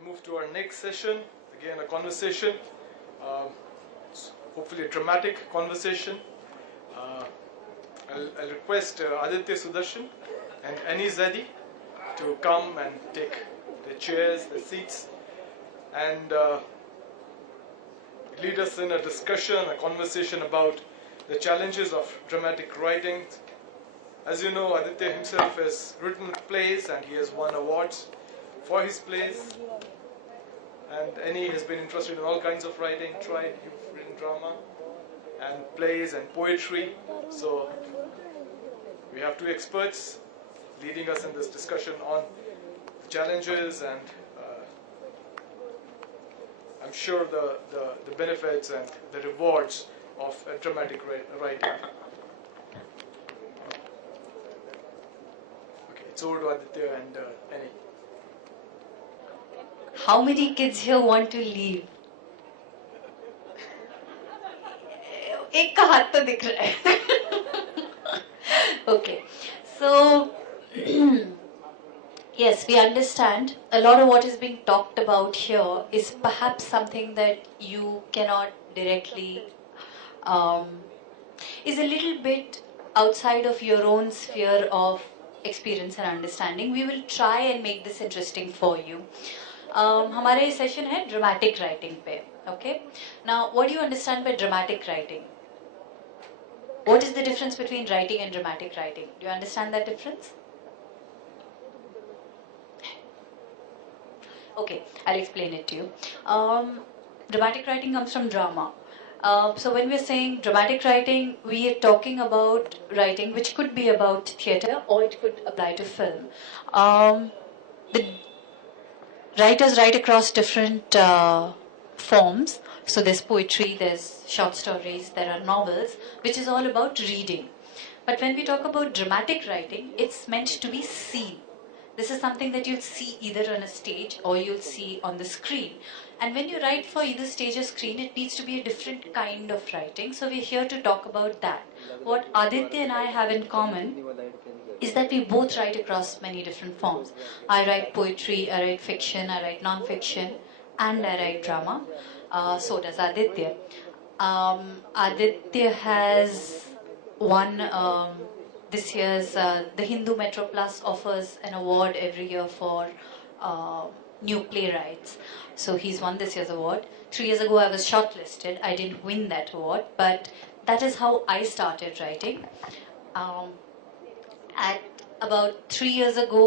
We'll move to our next session. Again, a conversation, hopefully a dramatic conversation. I'll request Aditya Sudarshan and Ani Zadi to come and take the chairs, the seats, and lead us in a discussion, a conversation about the challenges of dramatic writing. As you know, Aditya himself has written plays and he has won awards for his plays. And Annie has been interested in all kinds of writing, you've written drama and plays and poetry. So we have two experts leading us in this discussion on the challenges and I'm sure the benefits and the rewards of dramatic writing. Okay, it's over to Aditya and Annie. How many kids here want to leave? एक का हाथ तो दिख रहा है. Okay, so yes, we understand a lot of what is being talked about here is perhaps something that you cannot directly is a little bit outside of your own sphere of experience and understanding. We will try and make this interesting for you. हमारे session है dramatic writing पे. Okay, now what do you understand by dramatic writing? What is the difference between writing and dramatic writing? Do you understand that difference? Okay, I'll explain it to you. Dramatic writing comes from drama. So when we're saying dramatic writing, we are talking about writing which could be about theatre or it could apply to film. The writers write across different forms. So there's poetry, there's short stories, there are novels, which is all about reading. But when we talk about dramatic writing, it's meant to be seen. This is something that you'll see either on a stage or you'll see on the screen. And when you write for either stage or screen, it needs to be a different kind of writing. So we're here to talk about that. What Aditya and I have in common is that we both write across many different forms. I write poetry, I write fiction, I write non-fiction, and I write drama. So does Aditya. Aditya has won this year's the Hindu Metro Plus offers an award every year for new playwrights. So he's won this year's award. 3 years ago I was shortlisted. I didn't win that award, but that is how I started writing. At about 3 years ago,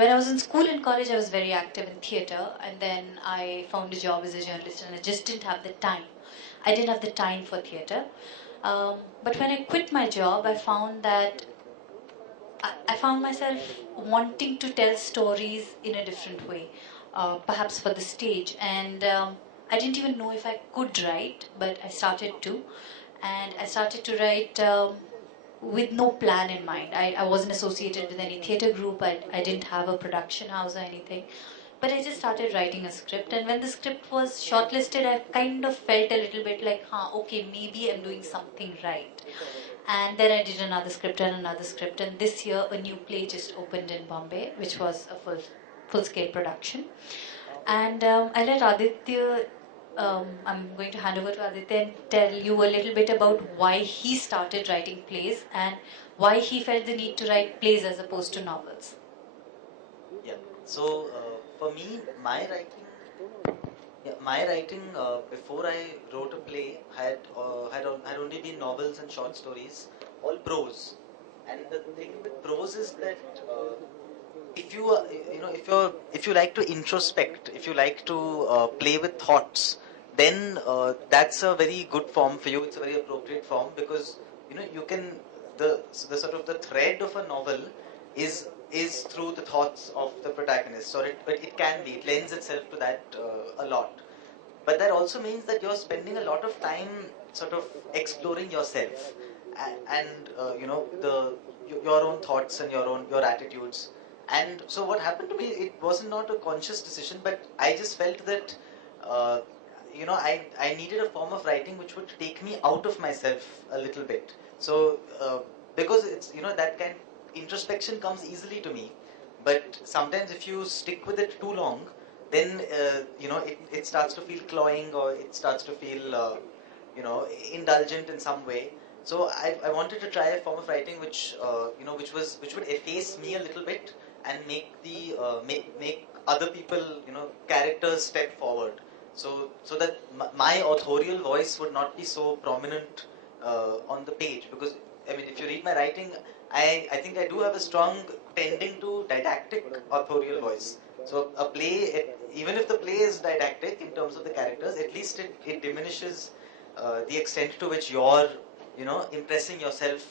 when I was in school and college, I was very active in theatre, and then I found a job as a journalist, and I just didn't have the time. I didn't have the time for theatre. But when I quit my job, I found that I found myself wanting to tell stories in a different way, perhaps for the stage. And I didn't even know if I could write, but I started to. And I started to write with no plan in mind. I wasn't associated with any theatre group. I didn't have a production house or anything. But I just started writing a script. And when the script was shortlisted, I kind of felt a little bit like, okay, maybe I'm doing something right. And then I did another script and another script. And this year, a new play just opened in Bombay, which was a full-scale production. And I let Aditya, I'm going to hand over to Aditya and tell you a little bit about why he started writing plays and why he felt the need to write plays as opposed to novels. Yeah, so for me, my writing before I wrote a play had only been novels and short stories, all prose. And the thing with prose is that if you like to introspect, if you like to play with thoughts, then that's a very good form for you. It's a very appropriate form because you can the sort of the thread of a novel is through the thoughts of the protagonist, or it can be. It lends itself to that a lot. But that also means that you're spending a lot of time sort of exploring yourself and your own thoughts and your attitudes. And so what happened to me, it wasn't not a conscious decision, but I just felt that I needed a form of writing which would take me out of myself a little bit. So because it's that kind introspection comes easily to me, but sometimes if you stick with it too long, then it starts to feel cloying, or it starts to feel indulgent in some way. So I wanted to try a form of writing which which would efface me a little bit and make other people, characters step forward. So that my authorial voice would not be so prominent on the page, because I mean, if you read my writing, I think I do have a strong tending to didactic authorial voice. So a play, even if the play is didactic in terms of the characters, at least it diminishes the extent to which you're, impressing yourself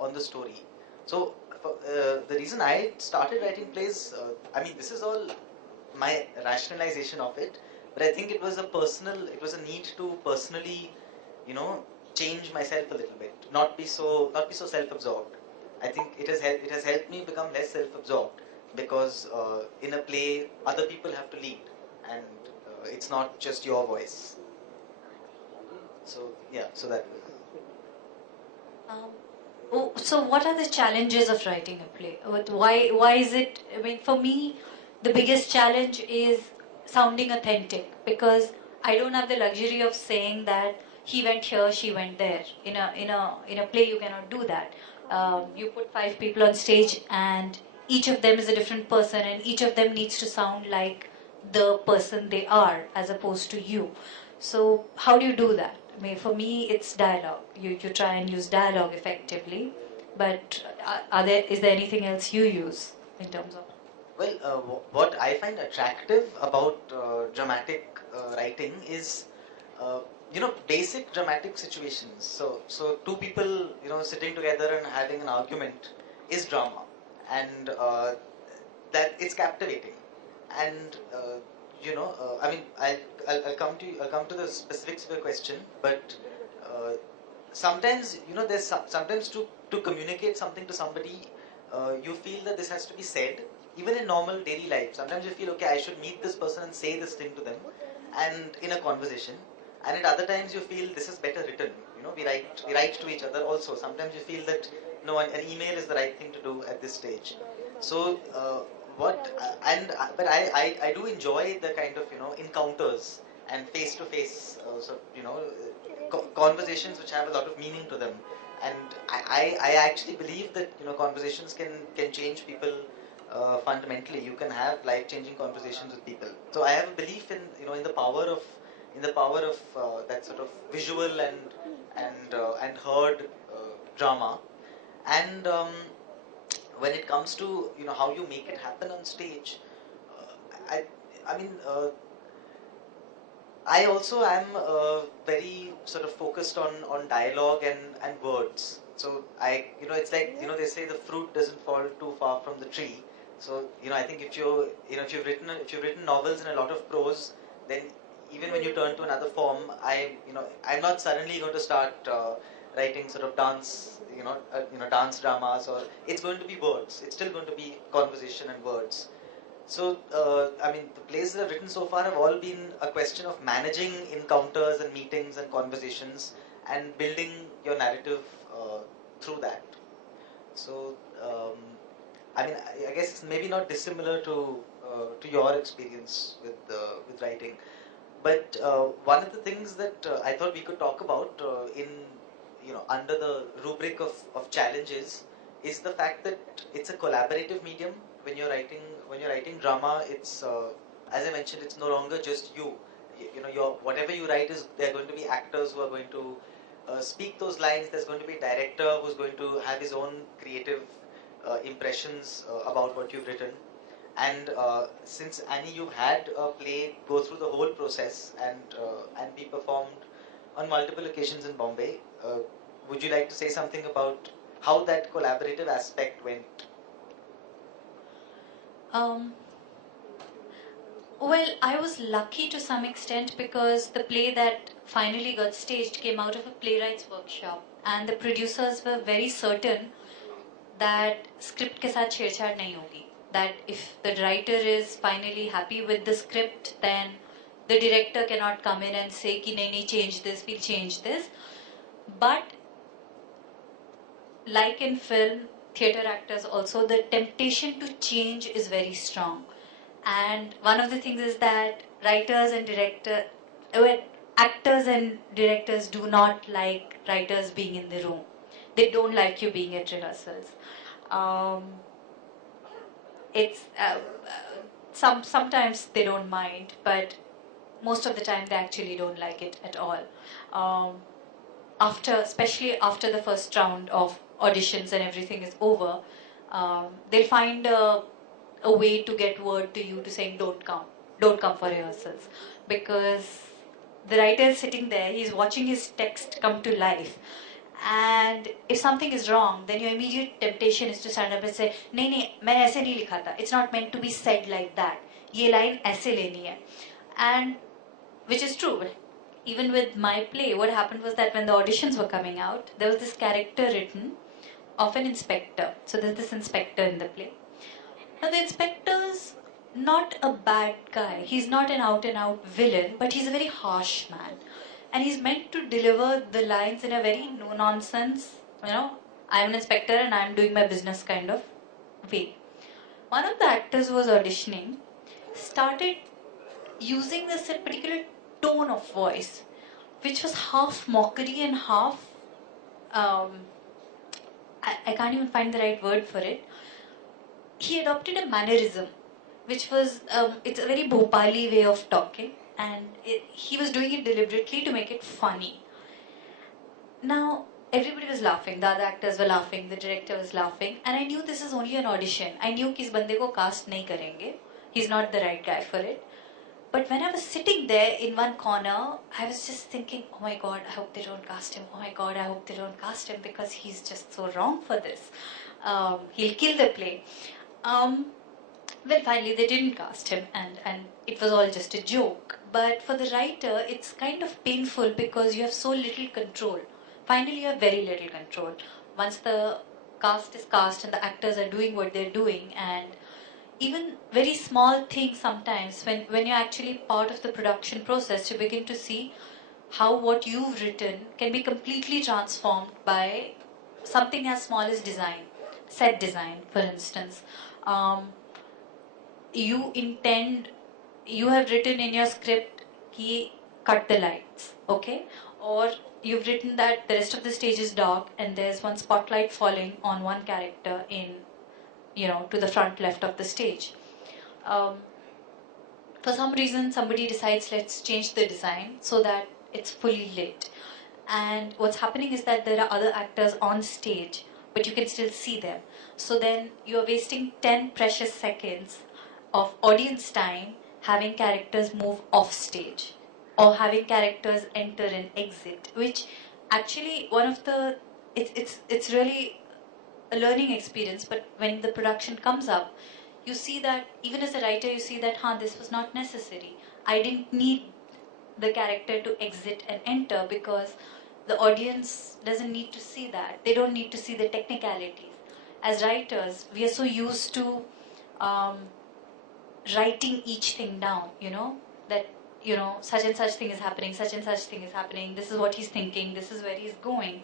on the story. So the reason I started writing plays, I mean, this is all my rationalization of it, but I think it was a need to personally, you know, change myself a little bit, not be so self-absorbed. I think it has helped me become less self-absorbed, because in a play other people have to lead, and it's not just your voice. So yeah, so that. Um, so what are the challenges of writing a play? Why is it? I mean, for me, the biggest challenge is sounding authentic, because I don't have the luxury of saying that he went here, she went there. In a play, you cannot do that. You put 5 people on stage, and each of them is a different person, and each of them needs to sound like the person they are, as opposed to you. So how do you do that? I mean, for me, it's dialogue. You try and use dialogue effectively, but is there anything else you use in terms of? Well, what I find attractive about dramatic writing is, basic dramatic situations. So two people, sitting together and having an argument is drama, and that it's captivating. And I mean, I'll come to the specifics of your question, but sometimes, sometimes to communicate something to somebody, you feel that this has to be said, even in normal daily life. Sometimes you feel, okay, I should meet this person and say this thing to them, and in a conversation. And at other times you feel this is better written. We write to each other also. Sometimes you feel that no, an email is the right thing to do at this stage. So but I do enjoy the kind of, encounters and face to face, conversations which have a lot of meaning to them. And I actually believe that, conversations can change people fundamentally. You can have life changing conversations with people. So I have a belief in, in the power of that sort of visual and heard drama. And when it comes to, how you make it happen on stage, I I mean, I also am very sort of focused on dialogue and words. So it's like, they say the fruit doesn't fall too far from the tree. So I think if you've written novels in a lot of prose, then even when you turn to another form, I'm not suddenly going to start writing sort of dance dramas, or it's going to be words. It's still going to be conversation and words. So, I mean, the plays that I've written so far have all been a question of managing encounters and meetings and conversations, and building your narrative through that. So, I mean, I guess it's maybe not dissimilar to your experience with writing. But one of the things that I thought we could talk about in, under the rubric of challenges, is the fact that it's a collaborative medium. When you're writing drama, it's as I mentioned, it's no longer just you. Your whatever you write is, there are going to be actors who are going to speak those lines. There's going to be a director who's going to have his own creative impressions about what you've written. And since Annie, you've had a play go through the whole process and be performed on multiple occasions in Bombay, would you like to say something about how that collaborative aspect went? Um, well, I was lucky to some extent, because the play that finally got staged came out of a playwrights workshop, and the producers were very certain that script के साथ छेड़छाड़ नहीं होगी. That if the writer is finally happy with the script, then the director cannot come in and say कि नहीं change this, we'll change this. But like in film, theatre actors also, the temptation to change is very strong. And one of the things is that writers and director, well, actors and directors do not like writers being in the room. They don't like you being at rehearsals. Um, it's sometimes they don't mind, but most of the time they actually don't like it at all. Um, especially after the first round of auditions and everything is over, they'll find a way to get word to you to saying don't come for rehearsals, because the writer is sitting there, he's watching his text come to life, and if something is wrong, then your immediate temptation is to stand up and say, नहीं नहीं मैंने ऐसे नहीं लिखा था, it's not meant to be said like that, ये line ऐसे लेनी है. And which is true. Even with my play, what happened was that when the auditions were coming out, there was this character written of an inspector. So there's this inspector in the play. Now the inspector's not a bad guy. He's not an out and out villain, but he's a very harsh man. And he's meant to deliver the lines in a very no nonsense, I'm an inspector and I'm doing my business kind of way. One of the actors who was auditioning started using this particular tone of voice, which was half mockery and half, I can't even find the right word for it. He adopted a mannerism, which was, it's a very Bhopali way of talking, and he was doing it deliberately to make it funny. Now, everybody was laughing, the other actors were laughing, the director was laughing, and I knew this is only an audition. I knew कि इस बंदे को cast नहीं करेंगे. He's not the right guy for it. But when I was sitting there in one corner, I was just thinking, oh my God, I hope they don't cast him. Oh my God, I hope they don't cast him because he's just so wrong for this. He'll kill the play. Well, finally they didn't cast him, and it was all just a joke. But for the writer, it's kind of painful because you have so little control. Finally, you have very little control. Once the cast is cast and the actors are doing what they're doing, and even very small things sometimes, when you're actually part of the production process, you begin to see how what you've written can be completely transformed by something as small as design, set design, for instance. You have written in your script ki cut the lights, okay? Or you've written that the rest of the stage is dark and there's one spotlight falling on one character in, to the front left of the stage. For some reason, somebody decides, let's change the design so that it's fully lit. And what's happening is that there are other actors on stage, but you can still see them. So then you're wasting 10 precious seconds of audience time having characters move off stage or having characters enter and exit, which actually it's really a learning experience. But when the production comes up, you see that even as a writer, you see that this was not necessary. I didn't need the character to exit and enter because the audience doesn't need to see that. They don't need to see the technicalities. As writers, we are so used to writing each thing down, that, such and such thing is happening, such and such thing is happening, this is what he's thinking, this is where he's going.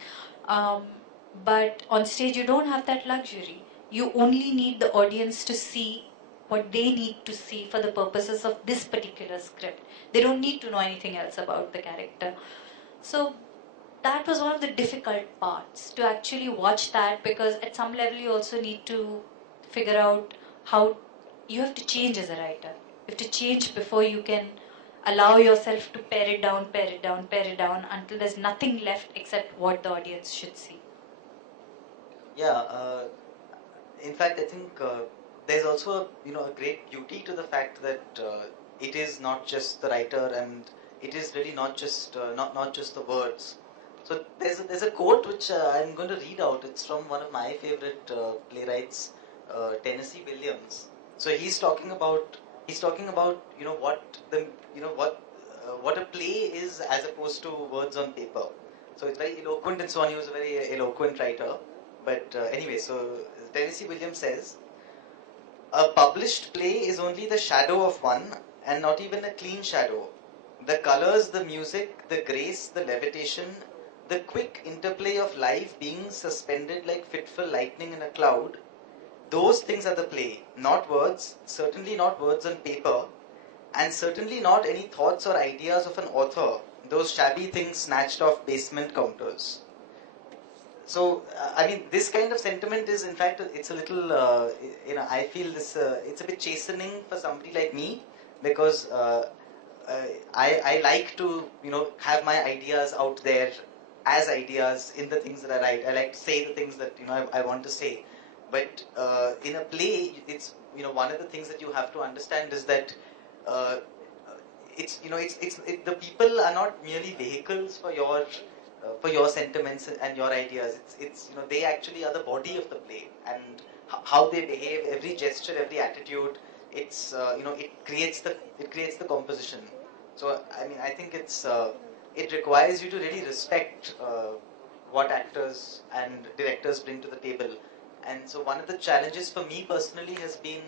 But on stage, you don't have that luxury. You only need the audience to see what they need to see for the purposes of this particular script. They don't need to know anything else about the character. So that was one of the difficult parts, to actually watch that, because at some level you also need to figure out how you have to change as a writer. You have to change before you can allow yourself to pare it down until there's nothing left except what the audience should see. Yeah, in fact, I think there's also a great beauty to the fact that it is not just the writer, and it is really not just not just the words. So there's a quote which I'm going to read out. It's from one of my favorite playwrights, Tennessee Williams. So he's talking about what a play is as opposed to words on paper. So it's very eloquent and so on. He was a very eloquent writer. But anyway, so Tennessee Williams says, a published play is only the shadow of one, and not even a clean shadow. The colors, the music, the grace, the levitation, the quick interplay of life being suspended like fitful lightning in a cloud, those things are the play, not words, certainly not words on paper, and certainly not any thoughts or ideas of an author, those shabby things snatched off basement counters. So, I mean, this kind of sentiment is, in fact, it's a little, I feel this, it's a bit chastening for somebody like me, because I like to, have my ideas out there as ideas in the things that I write. I like to say the things that, I want to say. But in a play, it's, one of the things that you have to understand is that uh, the people are not merely vehicles for your sentiments and your ideas. It's they actually are the body of the play, and how they behave, every gesture, every attitude. It's it creates the composition. So I mean, I think it requires you to really respect what actors and directors bring to the table. And so one of the challenges for me personally has been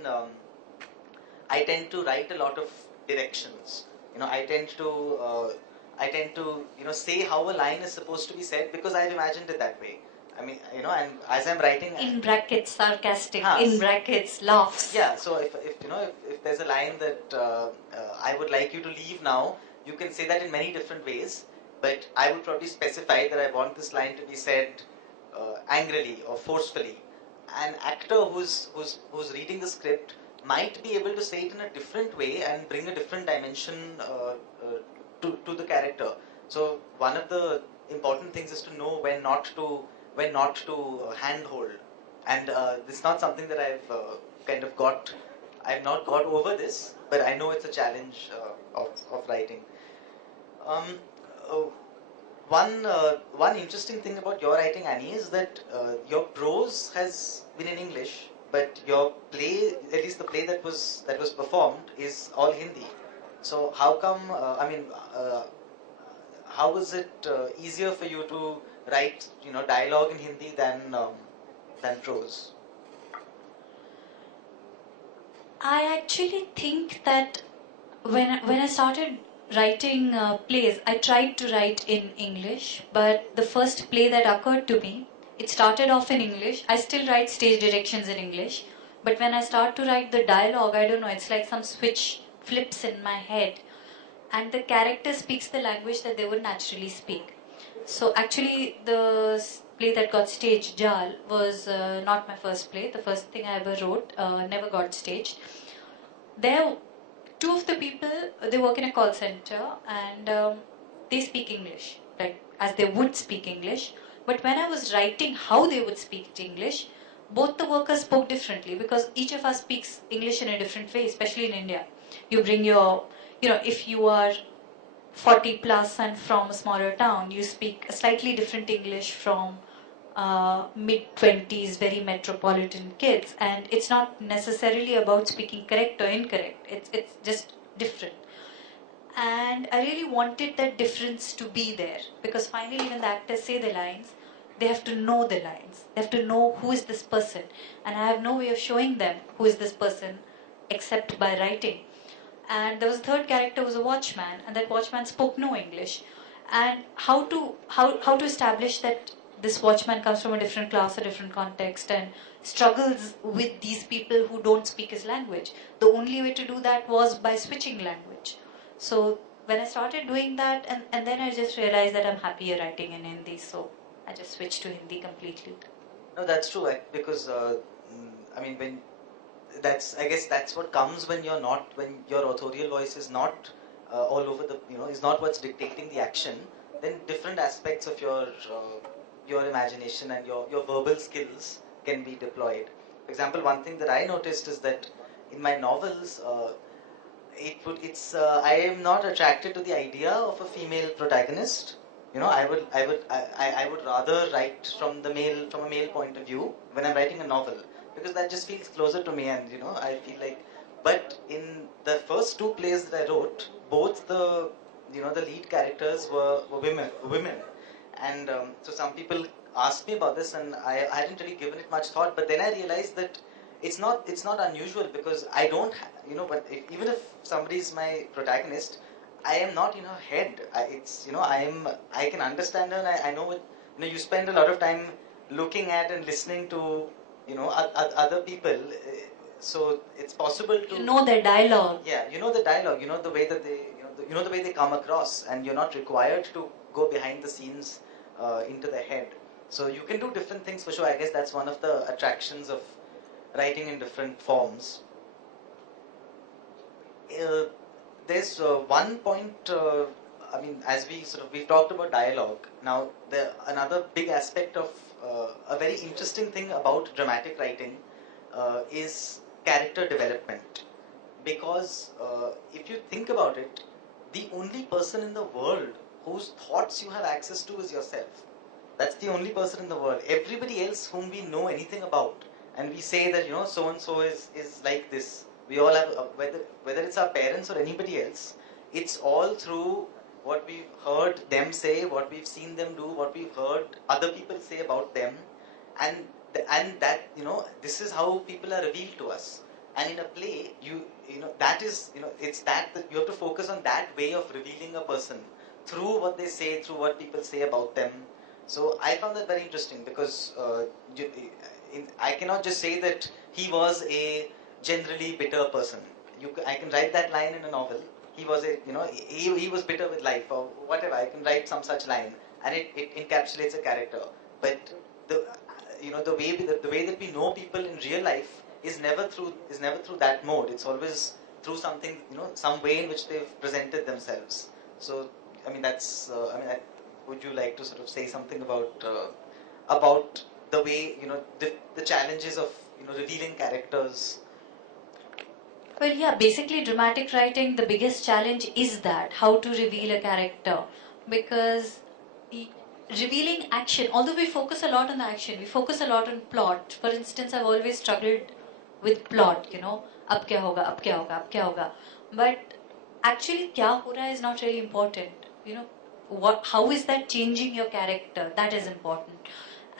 I tend to write a lot of directions. I tend to say how a line is supposed to be said because I've imagined it that way. I mean, and as I'm writing, In brackets, sarcastic. Huh. In brackets, laughs. yeah. So if there's a line that I would like you to leave now, you can say that in many different ways. But I would probably specify that I want this line to be said angrily or forcefully. An actor who's reading the script might be able to say it in a different way and bring a different dimension to the character. So one of the important things is to know when not to handhold. And it's not something that I've kind of got. I've not got over this, but I know it's a challenge of writing. Um, uh, one interesting thing about your writing, Annie, is that your prose has been in English, but your play, at least the play that was performed, is all Hindi. So how come? How was it easier for you to write, dialogue in Hindi than prose? I actually think that when I started writing plays, I tried to write in English, but the first play that occurred to me, it started off in English. I still write stage directions in English, but when I start to write the dialogue, I don't know, it's like some switch flips in my head, and the character speaks the language that they would naturally speak. So actually, the play that got staged, Jal, was not my first play. The first thing I ever wrote never got staged. There, two of the people, they work in a call center, and they speak English, like as they would speak English. But when I was writing how they would speak English, both the workers spoke differently because each of us speaks English in a different way, especially in India. You bring your, if you are 40 plus and from a smaller town, you speak a slightly different English from mid 20s, very metropolitan kids. And it's not necessarily about speaking correct or incorrect, it's just different. And I really wanted that difference to be there because finally, when the actors say the lines, they have to know the lines, they have to know who is this person. And I have no way of showing them who is this person except by writing. And there was a third character who was a watchman, and that watchman spoke no English. And how to establish that this watchman comes from a different class, a different context, and struggles with these people who don't speak his language. The only way to do that was by switching language. So when I started doing that, and then I just realized that I'm happier writing in Hindi, so I just switched to Hindi completely. No, that's true. Because I mean, I guess that's what comes when when your authorial voice is not all over is not what's dictating the action. Then different aspects of your imagination and your verbal skills can be deployed. For example, one thing that I noticed is that in my novels, I am not attracted to the idea of a female protagonist. I would rather write from a male point of view when I'm writing a novel, because that just feels closer to me, and I feel like. But in the first two plays that I wrote, both the lead characters were women, and so some people asked me about this, and I hadn't really given it much thought. But then I realized that it's not unusual, because I don't but even if somebody is my protagonist, I am not in her head. I can understand her, and I know what you spend a lot of time looking at and listening to other people. So it's possible to You know their dialogue. yeah, you know the dialogue, you know the way that they, the way they come across, and you're not required to go behind the scenes into their head. So you can do different things for sure. I guess that's one of the attractions of writing in different forms. Uh, there's one point. I mean, as we've talked about dialogue. Now, another big aspect of a very interesting thing about dramatic writing is character development. Because if you think about it, the only person in the world whose thoughts you have access to is yourself. That's the only person in the world. Everybody else whom we know anything about, and we say that so and so is like this. We all have whether it's our parents or anybody else. It's all through what we've heard them say, what we've seen them do, what we've heard other people say about them, and and that this is how people are revealed to us. And in a play, that is it's that you have to focus on that way of revealing a person through what they say, through what people say about them. So I found that very interesting because I cannot just say that he was a generally bitter person. I can write that line in a novel. He was he was bitter with life or whatever. I can write some such line, and it encapsulates a character. But the the way that we know people in real life is never through that mode. It's always through something, some way in which they've presented themselves. So I mean that's would you like to sort of say something about the way the challenges of revealing characters? Well, yeah, basically, dramatic writing, the biggest challenge is that how to reveal a character. Because y- revealing action, although we focus a lot on the action, we focus a lot on plot. For instance, I've always struggled with plot, ab kya hoga, ab kya hoga, ab kya hoga. But actually, kya ho raha is not really important. How is that changing your character? That is important.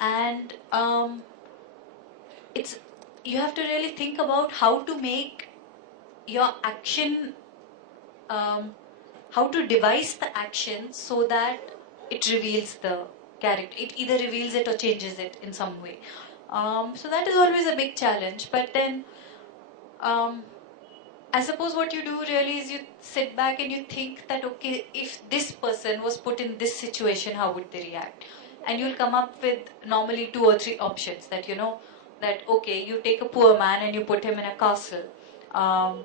And it's you have to really think about how to make your action, how to devise the action so that it reveals the character. It either reveals it or changes it in some way. So that is always a big challenge. But then, um, I suppose what you do really is you sit back and you think that, okay, if this person was put in this situation, how would they react? And you'll come up with normally 2 or 3 options that that okay, you take a poor man and you put him in a castle. Um,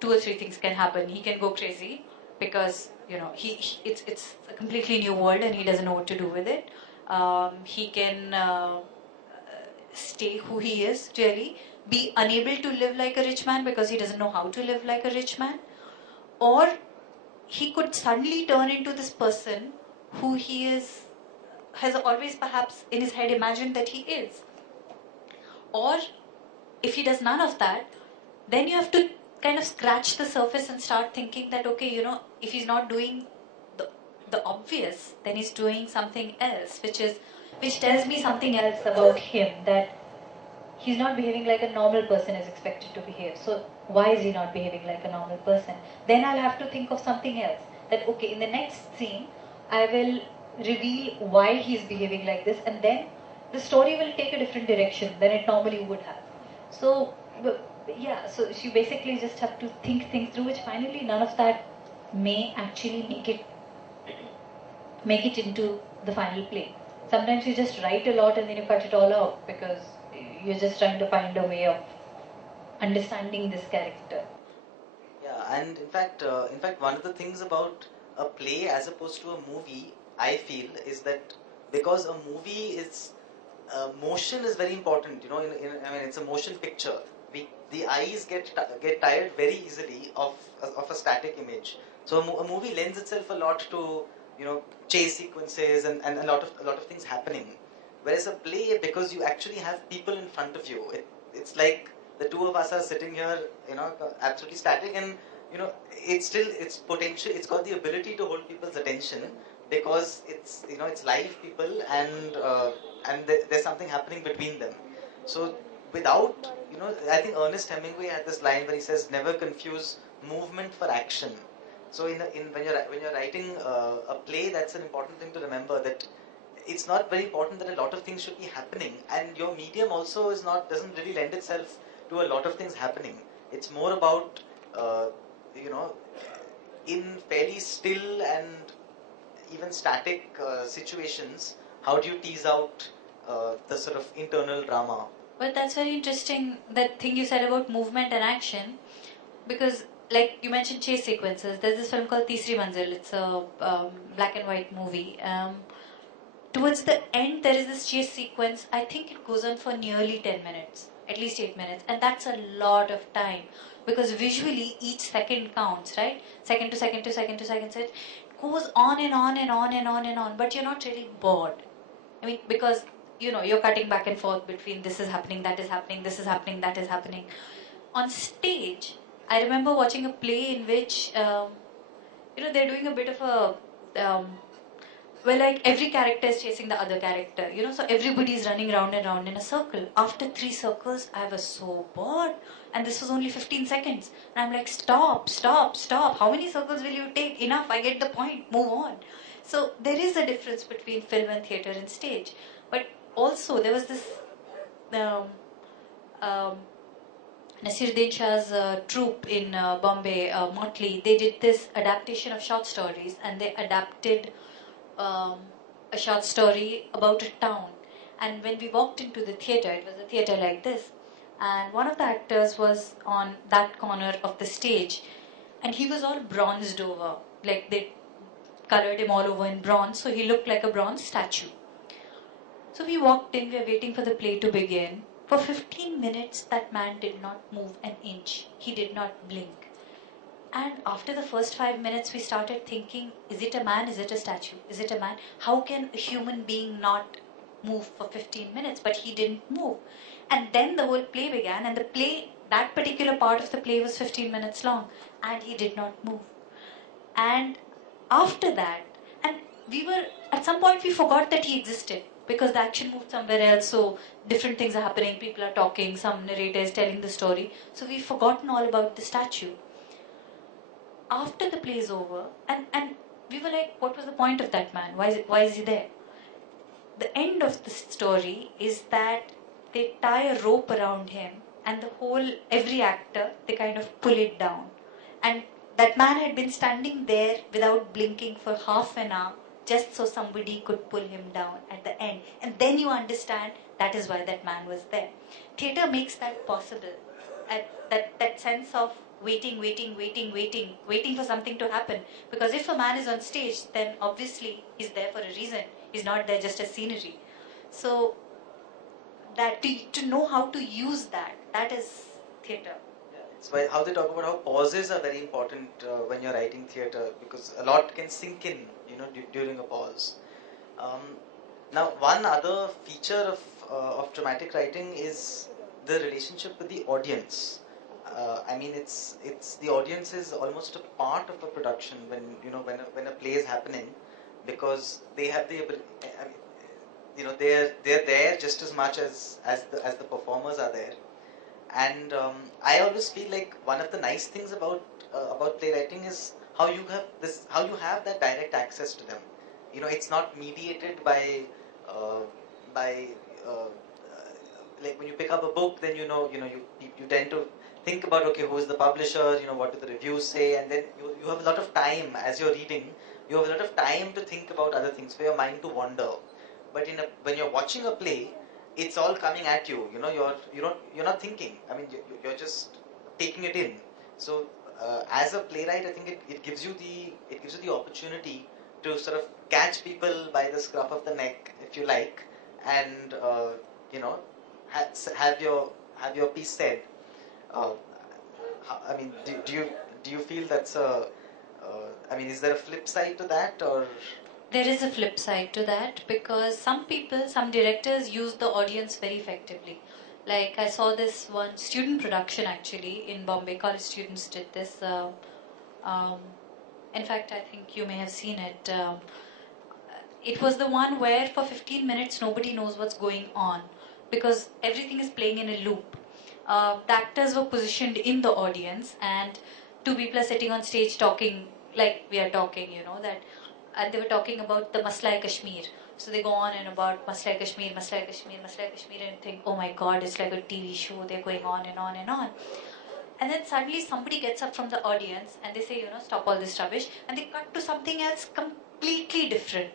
2 or 3 things can happen. He can go crazy because it's a completely new world and he doesn't know what to do with it. He can stay who he is really, be unable to live like a rich man because he doesn't know how to live like a rich man, or he could suddenly turn into this person who he is has always perhaps in his head imagined that he is. Or if he does none of that, then you have to kind of scratch the surface and start thinking that, okay, if he's not doing the, the obvious, then he's doing something else, which tells me something else about him, that he's not behaving like a normal person is expected to behave. So why is he not behaving like a normal person? Then I'll have to think of something else. That okay, in the next scene, I will reveal why he's behaving like this, and then the story will take a different direction than it normally would have. So yeah, so you basically just have to think things through, which finally none of that may actually make it into the final play. Sometimes you just write a lot and then you cut it all out because you're just trying to find a way of understanding this character. Yeah, and in fact, one of the things about a play as opposed to a movie, I feel, is that because a movie is motion is very important. I mean, it's a motion picture. The eyes get tired very easily of a static image. So a movie lends itself a lot to chase sequences and a lot of things happening. Whereas a play, because you actually have people in front of you, it's like the two of us are sitting here, absolutely static, and it's potential. It's got the ability to hold people's attention because it's live people, and there's something happening between them. So without I think Ernest Hemingway had this line where he says, "Never confuse movement for action." So when you're writing a play, that's an important thing to remember, that it's not very important that a lot of things should be happening, and your medium also doesn't really lend itself to a lot of things happening. It's more about uh, you know in fairly still and even static situations, how do you tease out the sort of internal drama? But that's very interesting, that thing you said about movement and action, because like you mentioned chase sequences. There's this film called Teesri Manzil. It's a black and white movie. Towards the end, there is this chase sequence. I think it goes on for nearly 10 minutes, at least 8 minutes, and that's a lot of time, because visually each second counts, right? Second to second to second to second. So it goes on and on and on and on and on, but you're not really bored. I mean, because you're cutting back and forth between this is happening, that is happening, this is happening, that is happening. On stage, I remember watching a play in which they're doing a bit of a like every character is chasing the other character, so everybody is running round and round in a circle. After 3 circles, I was so bored, and this was only 15 seconds. And I'm like, stop, stop, stop. How many circles will you take? Enough, I get the point, move on. So there is a difference between film and theatre and stage. But also, there was this um, um, Nasiruddin Shah's troupe in Bombay, Motley. They did this adaptation of short stories, and they adapted um, a short story about a town. And when we walked into the theatre, it was a theatre like this, and one of the actors was on that corner of the stage, and he was all bronzed over, like they colored him all over in bronze, so he looked like a bronze statue. So we walked in, we were waiting for the play to begin. For 15 minutes, that man did not move an inch. He did not blink. And after the first 5 minutes, we started thinking, is it a man? Is it a statue? Is it a man? How can a human being not move for 15 minutes? But he didn't move. And then the whole play began, and that particular part of the play was 15 minutes long, and he did not move. And after that, and at some point we forgot that he existed, because the action moved somewhere else, so different things are happening, people are talking, some narrator is telling the story, so we've forgotten all about the statue. After the play is over, and we were like, what was the point of that man? Why is he there? The end of the story is that they tie a rope around him, and every actor, they kind of pull it down. And that man had been standing there without blinking for half an hour, just so somebody could pull him down at the end. And then you understand that is why that man was there. Theatre makes that possible. That sense of waiting for something to happen. Because if a man is on stage, then obviously he's there for a reason. He's not there just as scenery. So that to know how to use that is theatre. It's why how they talk about how pauses are very important when you're writing theatre, because a lot can sink in, during a pause. Now, one other feature of dramatic writing is the relationship with the audience. I mean, it's the audience is almost a part of a production when a play is happening, because they have the ability. I mean, they're there just as much as the performers are there. And I always feel like one of the nice things about playwriting is how you have that direct access to them. It's not mediated by like when you pick up a book, then you tend to think about, okay, who is the publisher, what do the reviews say, and then you have a lot of time as you're reading. You have a lot of time to think about other things, for your mind to wander. But when you're watching a play, it's all coming at you. You're not thinking. I mean, you're just taking it in. So as a playwright, I think it gives you the opportunity to sort of catch people by the scruff of the neck, if you like, and have your piece said. I mean, do you feel that's a? I mean, is there a flip side to that, or? There is a flip side to that, because some directors use the audience very effectively. Like I saw this one student production actually in Bombay. College students did this. Um, in fact, I think you may have seen it. It was the one where for 15 minutes nobody knows what's going on, because everything is playing in a loop. The actors were positioned in the audience, and two people are sitting on stage talking like we are talking, that and they were talking about the Masla Kashmir. So they go on and about Masla Kashmir, Masla Kashmir, Masla Kashmir, and think, oh my God, it's like a TV show. They're going on and on and on. And then suddenly somebody gets up from the audience and they say, stop all this rubbish, and they cut to something else completely different.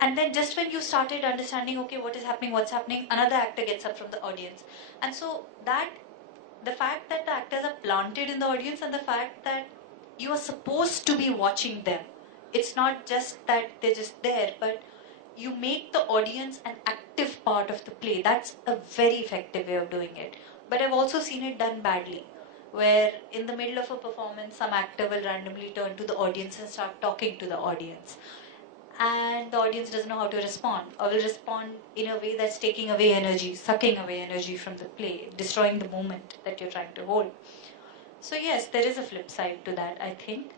And then just when you started understanding, okay, what is happening, what's happening, another actor gets up from the audience. And so the fact that the actors are planted in the audience and the fact that you are supposed to be watching them. It's not just that they're just there, but you make the audience an active part of the play. That's a very effective way of doing it. But I've also seen it done badly, where in the middle of a performance, some actor will randomly turn to the audience and start talking to the audience. And the audience doesn't know how to respond, or will respond in a way that's taking away energy, sucking away energy from the play, destroying the moment that you're trying to hold. So yes, there is a flip side to that, I think.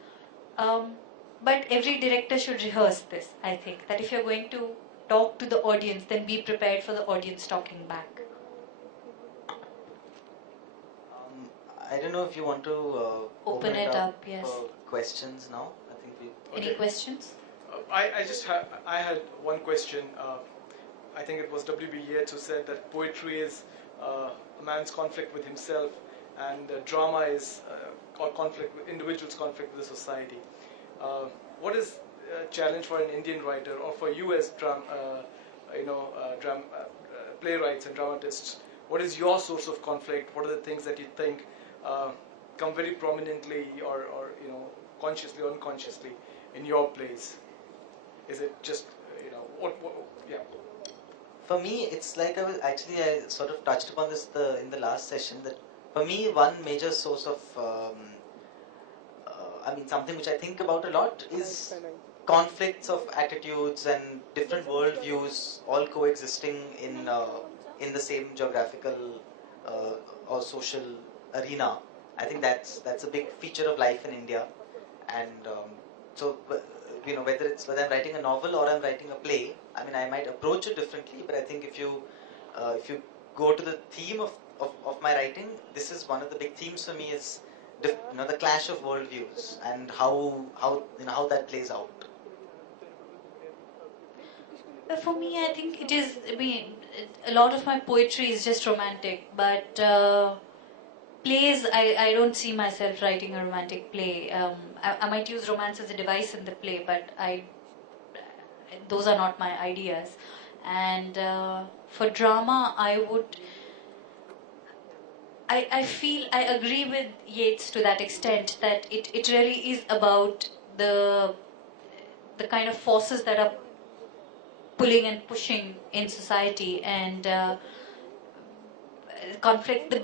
But every director should rehearse this, I think. That if you're going to talk to the audience, then be prepared for the audience talking back. I don't know if you want to Open it up, yes. for questions now. I think we. Any questions? I had one question. I think it was W.B. Yeats who said that poetry is a man's conflict with himself, and drama is individual's conflict with the society. What is a challenge for an Indian writer, or for you as playwrights and dramatists? What is your source of conflict? What are the things that you think come very prominently, or consciously or unconsciously in your plays? Is it just yeah? For me, it's like I sort of touched upon this in the last session, that for me one major source of something which I think about a lot is conflicts of attitudes and different worldviews all coexisting in the same geographical or social arena. I think that's a big feature of life in India, and so whether I'm writing a novel or I'm writing a play, I might approach it differently, but I think if you go to the theme of my writing, this is one of the big themes for me, is the clash of worldviews and how that plays out. For me, I think it is. A lot of my poetry is just romantic, but plays, I don't see myself writing a romantic play. I might use romance as a device in the play, but those are not my ideas. And for drama, I feel I agree with Yeats to that extent, that it really is about the kind of forces that are pulling and pushing in society, and the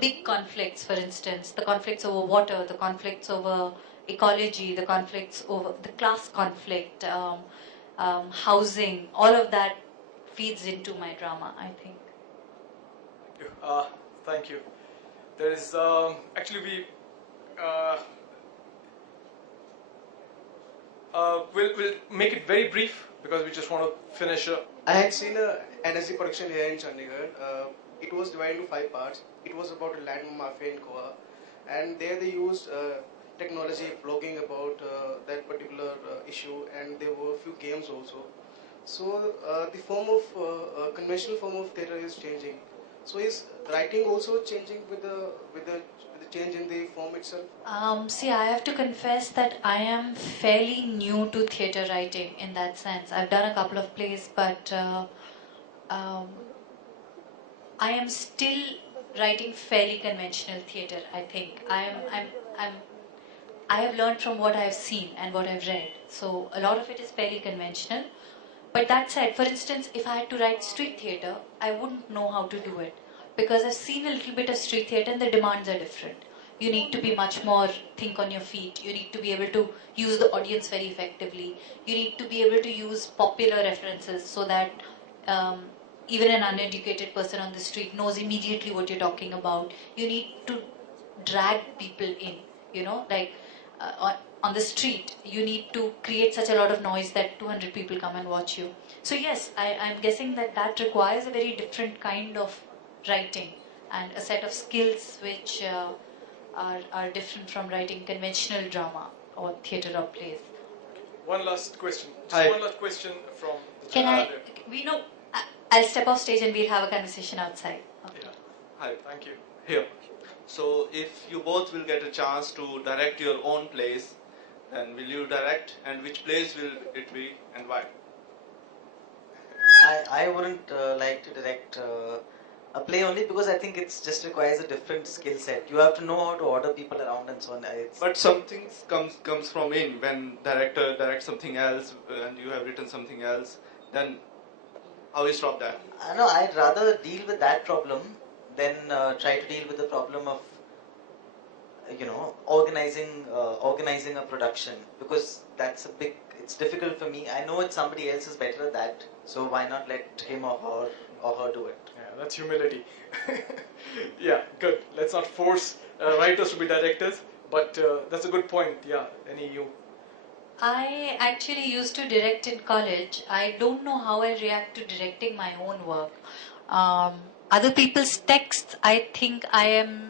big conflicts, for instance, the conflicts over water, the conflicts over ecology, the conflicts over the class conflict, housing, all of that feeds into my drama, I think. Thank you. There is actually we'll make it very brief because we just want to finish up. I had seen a energy production here in Chandigarh. It was divided into 5 parts. It was about a land mafia in Goa, and there they used technology, blogging about that particular issue, and there were a few games also. So the form of conventional form of theatre is changing. So is writing also changing with the change in the form itself? See, I have to confess that I am fairly new to theatre writing in that sense. I've done a couple of plays, but I am still writing fairly conventional theatre. I think I have learned from what I have seen and what I've read. So a lot of it is fairly conventional. But that said, for instance, if I had to write street theatre, I wouldn't know how to do it, because I've seen a little bit of street theatre and the demands are different. You need to be much more think on your feet. You need to be able to use the audience very effectively. You need to be able to use popular references so that even an uneducated person on the street knows immediately what you're talking about. You need to drag people in, on the street. You need to create such a lot of noise that 200 people come and watch you. So yes, I'm guessing that requires a very different kind of writing and a set of skills which are different from writing conventional drama or theatre or plays. one last question. Just Hi. one last question from the Can channel I? there. We know. I'll step off stage and we'll have a conversation outside. Okay. Yeah. Hi. Thank you. Here. So if you both will get a chance to direct your own plays, then will you direct, and which plays will it be and why? I wouldn't like to direct a play only because I think it just requires a different skill set. You have to know how to order people around and so on. But something comes from in when director directs something else and you have written something else. Then how you stop that? I know I'd rather deal with that problem than try to deal with the problem of organizing a production, because that's a big. It's difficult for me. I know it's somebody else is better at that, so why not let him or her do it? Yeah, that's humility. Yeah, good. Let's not force writers to be directors, but that's a good point. Yeah, any you? I actually used to direct in college. I don't know how I react to directing my own work. Other people's texts, I think I am.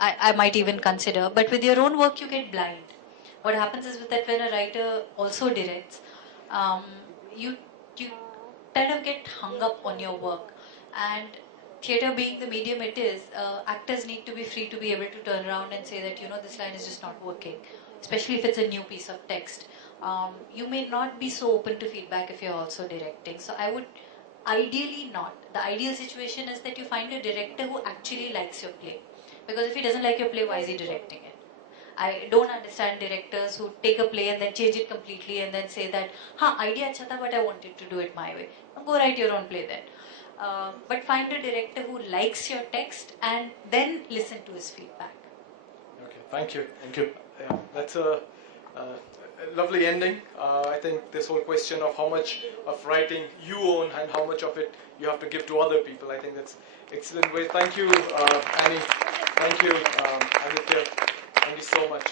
I might even consider, but with your own work, you get blind. What happens is that when a writer also directs, um, you you kind of get hung up on your work, and theatre being the medium it is, actors need to be free to be able to turn around and say that this line is just not working, especially if it's a new piece of text. You may not be so open to feedback if you're also directing. So I would ideally not. The ideal situation is that you find a director who actually likes your play, because if he doesn't like your play, why is he directing it? I don't understand directors who take a play and then change it completely and then say that, idea acha tha, but I wanted to do it my way. Go write your own play then. But find a director who likes your text and then listen to his feedback. Okay, thank you. Thank you. Yeah, that's a lovely ending. I think this whole question of how much of writing you own and how much of it you have to give to other people, I think that's excellent way. Thank you, Annie. Thank you, Aditya. Thank you so much.